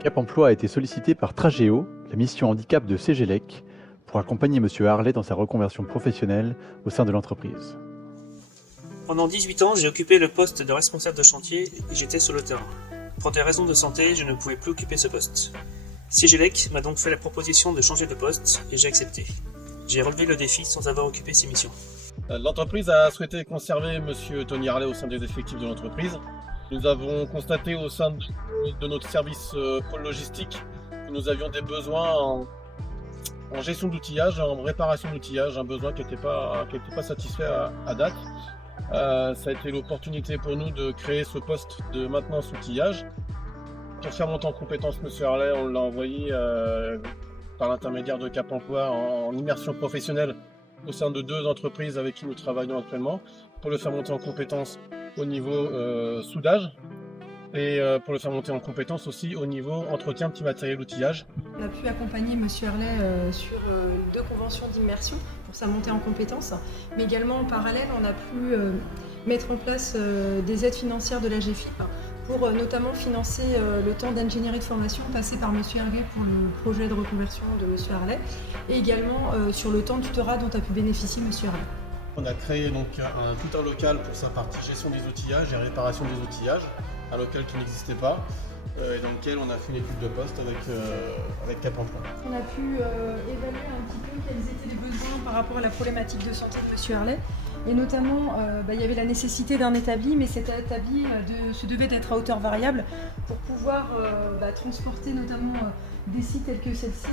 Cap Emploi a été sollicité par Tragéo, la mission handicap de Cégélec, pour accompagner Monsieur Harlet dans sa reconversion professionnelle au sein de l'entreprise. Pendant 18 ans, j'ai occupé le poste de responsable de chantier et j'étais sur le terrain. Pour des raisons de santé, je ne pouvais plus occuper ce poste. Cégélec m'a donc fait la proposition de changer de poste et j'ai accepté. J'ai relevé le défi sans avoir occupé ces missions. L'entreprise a souhaité conserver Monsieur Tony Harlet au sein des effectifs de l'entreprise. Nous avons constaté au sein de notre service pôle logistique que nous avions des besoins en gestion d'outillage, en réparation d'outillage, un besoin qui n'était pas satisfait à date. Ça a été l'opportunité pour nous de créer ce poste de maintenance outillage. Pour faire monter en compétence Monsieur Harlet, on l'a envoyé par l'intermédiaire de Cap Emploi en immersion professionnelle au sein de 2 entreprises avec qui nous travaillons actuellement, pour le faire monter en compétence au niveau soudage et pour le faire monter en compétence aussi au niveau entretien petit matériel outillage. On a pu accompagner Monsieur Harlet sur 2 conventions d'immersion pour sa montée en compétences, mais également en parallèle on a pu mettre en place des aides financières de la GFIP pour notamment financer le temps d'ingénierie de formation passé par Monsieur Harlet pour le projet de reconversion de Monsieur Harlet et également sur le temps de tutorat dont a pu bénéficier Monsieur Harlet. On a créé donc un tuteur local pour sa partie gestion des outillages et réparation des outillages, un local qui n'existait pas et dans lequel on a fait une étude de poste avec Cap Emploi. On a pu évaluer un petit peu quels étaient les besoins par rapport à la problématique de santé de Monsieur Harlet. Et notamment, il y avait la nécessité d'un établi, mais cet établi se devait d'être à hauteur variable pour pouvoir transporter notamment des scies tels que celle-ci,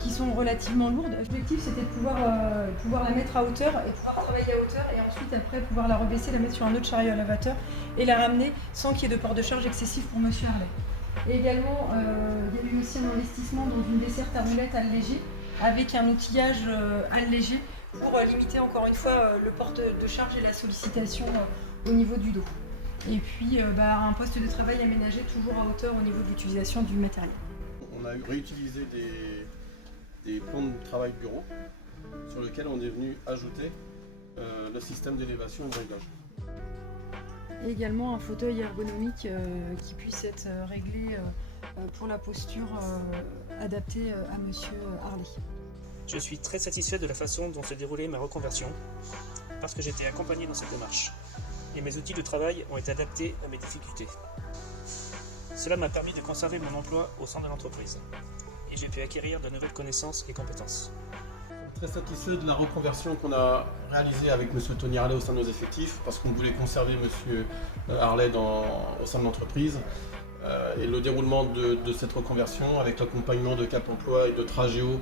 qui sont relativement lourdes. L'objectif, c'était de pouvoir la mettre à hauteur et pouvoir travailler à hauteur et ensuite, après, pouvoir la rebaisser, la mettre sur un autre chariot élévateur et la ramener sans qu'il y ait de port de charge excessif pour Monsieur Harlet. Et également, il y a eu aussi un investissement dans une desserte à roulettes allégée avec un outillage allégé pour limiter encore une fois le port de charge et la sollicitation au niveau du dos. Et puis un poste de travail aménagé toujours à hauteur au niveau de l'utilisation du matériel. On a réutilisé des plans de travail bureau sur lesquels on est venu ajouter le système d'élévation et de réglage. Et également un fauteuil ergonomique qui puisse être réglé pour la posture adaptée à Monsieur Harlet. Je suis très satisfait de la façon dont se déroulait ma reconversion parce que j'étais accompagné dans cette démarche et mes outils de travail ont été adaptés à mes difficultés. Cela m'a permis de conserver mon emploi au sein de l'entreprise et j'ai pu acquérir de nouvelles connaissances et compétences. Très satisfait de la reconversion qu'on a réalisée avec Monsieur Tony Harlet au sein de nos effectifs parce qu'on voulait conserver Monsieur Harlet au sein de l'entreprise. Et le déroulement de cette reconversion avec l'accompagnement de Cap Emploi et de Tragéo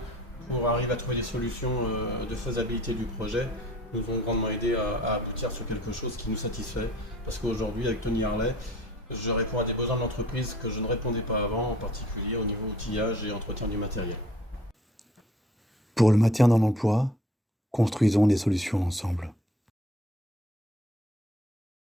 pour arriver à trouver des solutions de faisabilité du projet nous ont grandement aidé à aboutir sur quelque chose qui nous satisfait parce qu'aujourd'hui avec Tony Harlet je réponds à des besoins de l'entreprise que je ne répondais pas avant, en particulier au niveau outillage et entretien du matériel. Pour le maintien dans l'emploi, construisons des solutions ensemble.